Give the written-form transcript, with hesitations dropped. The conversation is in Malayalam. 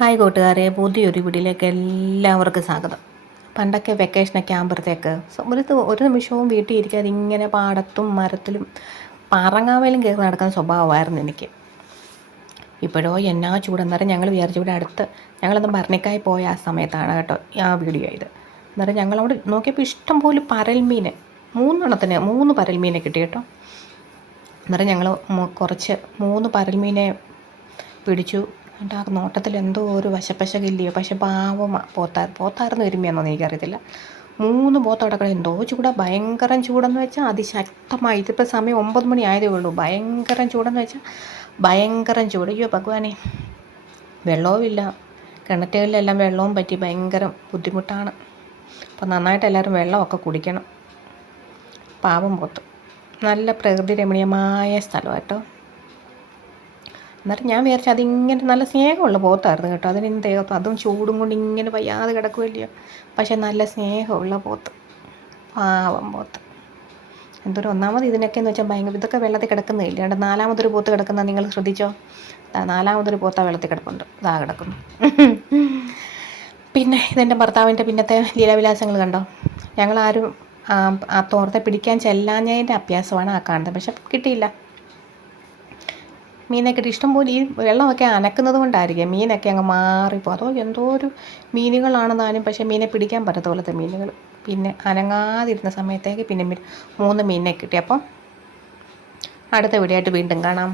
ഹായ് കൂട്ടുകാരെ, പുതിയൊരു വീഡിയോയിലേക്ക് എല്ലാവർക്കും സ്വാഗതം. പണ്ടൊക്കെ വെക്കേഷനൊക്കെ ആകുമ്പോഴത്തേക്ക് ഒരു നിമിഷവും വീട്ടിൽ ഇരിക്കാതെ ഇങ്ങനെ പാടത്തും മരത്തിലും പറങ്ങാവേലും കയറി നടക്കുന്ന സ്വഭാവമായിരുന്നു എനിക്ക്. ഇപ്പോഴോ എന്നാ ചൂടെന്നേരം ഞങ്ങൾ വിചാരിച്ചു ഇവിടെ അടുത്ത് ഞങ്ങളൊന്നും ഭരണിക്കായി പോയ ആ സമയത്താണ് കേട്ടോ ആ വീഡിയോ ഇത്. അന്നേരം ഞങ്ങളവിടെ നോക്കിയപ്പോൾ ഇഷ്ടംപോലെ പരൽമീൻ, 3 പരൽമീനെ കിട്ടി കേട്ടോ. അന്നേരം ഞങ്ങൾ കുറച്ച് 3 പരൽമീനെ പിടിച്ചു. എൻ്റെ ആ നോട്ടത്തിൽ എന്തോ ഒരു വശപ്പശകില്ലയോ, പക്ഷെ പാവം പോത്തായിരുന്നു എരുമയാണെന്നോ എനിക്കറിയത്തില്ല. 3 പോത്ത് കിടക്കണം. എന്തോ ചൂടാ, ഭയങ്കരം ചൂടെന്ന് വെച്ചാൽ അതിശക്തമായി. ഇതിപ്പോൾ സമയം 9 മണി ആയതേ ഉള്ളൂ. ഭയങ്കരം ചൂടെന്ന് വെച്ചാൽ ഭയങ്കരം ചൂട്. അയ്യോ ഭഗവാനെ, വെള്ളവുമില്ല, കിണറ്റുകളിലെല്ലാം വെള്ളവും പറ്റി ഭയങ്കര ബുദ്ധിമുട്ടാണ്. അപ്പോൾ നന്നായിട്ട് എല്ലാവരും വെള്ളമൊക്കെ കുടിക്കണം. പാവം പോത്ത്, നല്ല പ്രകൃതി രമണീയമായ സ്ഥലം കേട്ടോ. എന്നിട്ട് ഞാൻ വിചാരിച്ചു അതിങ്ങനെ നല്ല സ്നേഹമുള്ള പോത്തായിരുന്നു കേട്ടോ. അതിന് ദേഹത്തും അതും ചൂടും കൊണ്ട് ഇങ്ങനെ വയ്യാതെ കിടക്കുമല്ലയോ, പക്ഷെ നല്ല സ്നേഹമുള്ള പോത്ത്, പാവം പോത്ത്. എന്തൊരു ഒന്നാമത് ഇതിനൊക്കെയെന്ന് വെച്ചാൽ ഭയങ്കര ഇതൊക്കെ വെള്ളത്തിൽ കിടക്കുന്നില്ല. അവിടെ 4മതൊരു പോത്ത് കിടക്കുന്ന നിങ്ങൾ ശ്രദ്ധിച്ചോ. 4മതൊരു പോത്ത് വെള്ളത്തിൽ കിടപ്പുണ്ട്, ഇതാ കിടക്കുന്നു. പിന്നെ ഇതെൻ്റെ ഭർത്താവിൻ്റെ പിന്നത്തെ ലീലാവിലാസങ്ങൾ കണ്ടോ. ഞങ്ങളാരും ആ തോർത്തെ പിടിക്കാൻ ചെല്ലാഞ്ഞതിൻ്റെ അഭ്യാസമാണ് ആ കാണുന്നത്, പക്ഷെ കിട്ടിയില്ല. മീനെ കിട്ടി ഇഷ്ടംപോലെ. ഈ വെള്ളമൊക്കെ അനക്കുന്നത് കൊണ്ടായിരിക്കും മീനൊക്കെ അങ്ങ് മാറിപ്പോൾ. അതോ എന്തോ ഒരു മീനുകളാണെന്നാലും, പക്ഷേ മീനെ പിടിക്കാൻ പറ്റാത്ത പോലത്തെ മീനുകൾ. പിന്നെ അനങ്ങാതിരുന്ന സമയത്തേക്ക് പിന്നെ 3 മീനിനെ കിട്ടി. അപ്പം അടുത്ത വീഡിയോ ആയിട്ട് വീണ്ടും കാണാം.